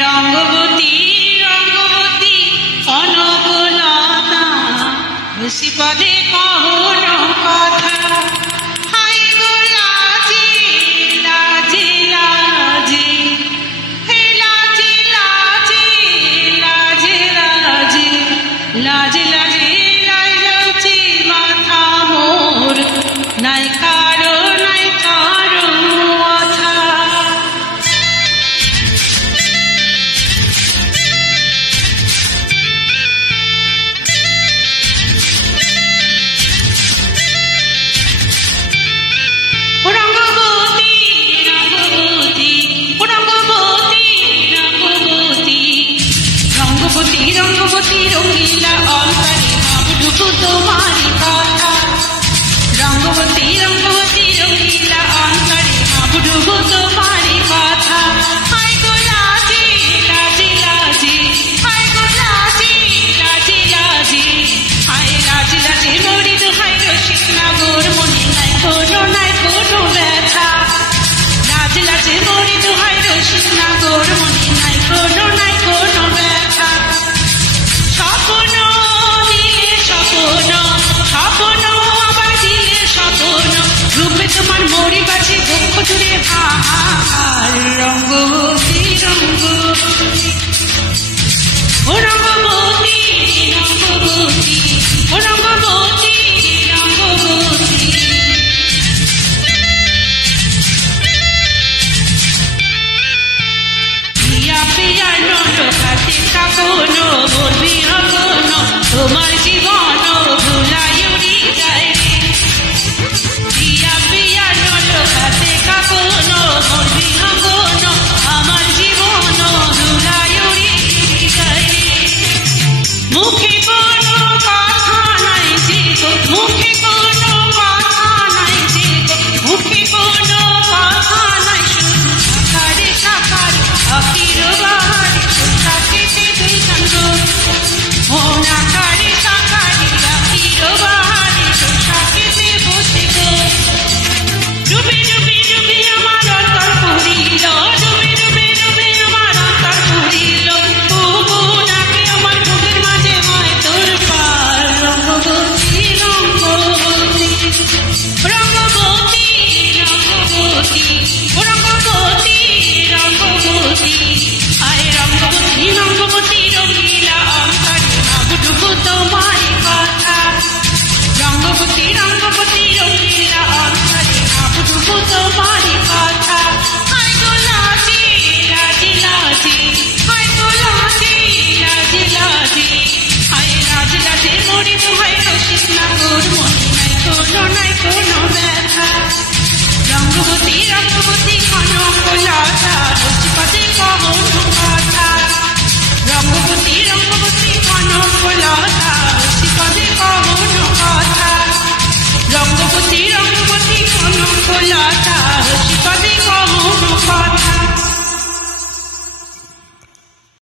রঙ্গবতী রঙ্গবতী কনকলতা ঋষিপদে কহন কথা হাই গো লাজে লাজে লাজে হে লাজে লাজে লাজে লাজে লাজে লাজে লাজে মাথা মোর নাই কারো কথা রঙ্গবতী রঙ্গিলা অন্তরে ভাবটুকু তোমারই কথা রঙ্গবতী রঙ্গবতী রঙ্গিলা অন্তরে ভাবটুকু তোমারই কথা হাই গো লাজে লাজে লাজে হাই গো লাজে লাজে লাজে হাই লাজে লাজে মরি দোহাই রসিক নাগর মনে নাই কোনো ব্যথা লাজে লাজে মরি দোহাই রসিক নাগর মনে নাই কোনো ব্যথা স্বপ্ন দিলে স্বপ্ন আবার দিলে স্বপ্ন রূপে তোমার মরি বাজে দুঃখ জুড়ে ভার রঙ্গবতী রঙ্গবতী ও রঙ্গবতী রঙ্গবতী ও রঙ্গবতী রঙ্গবতী প্রিয়া প্রিয়া নট হাতে কাপড় মোর বিহগন তোমার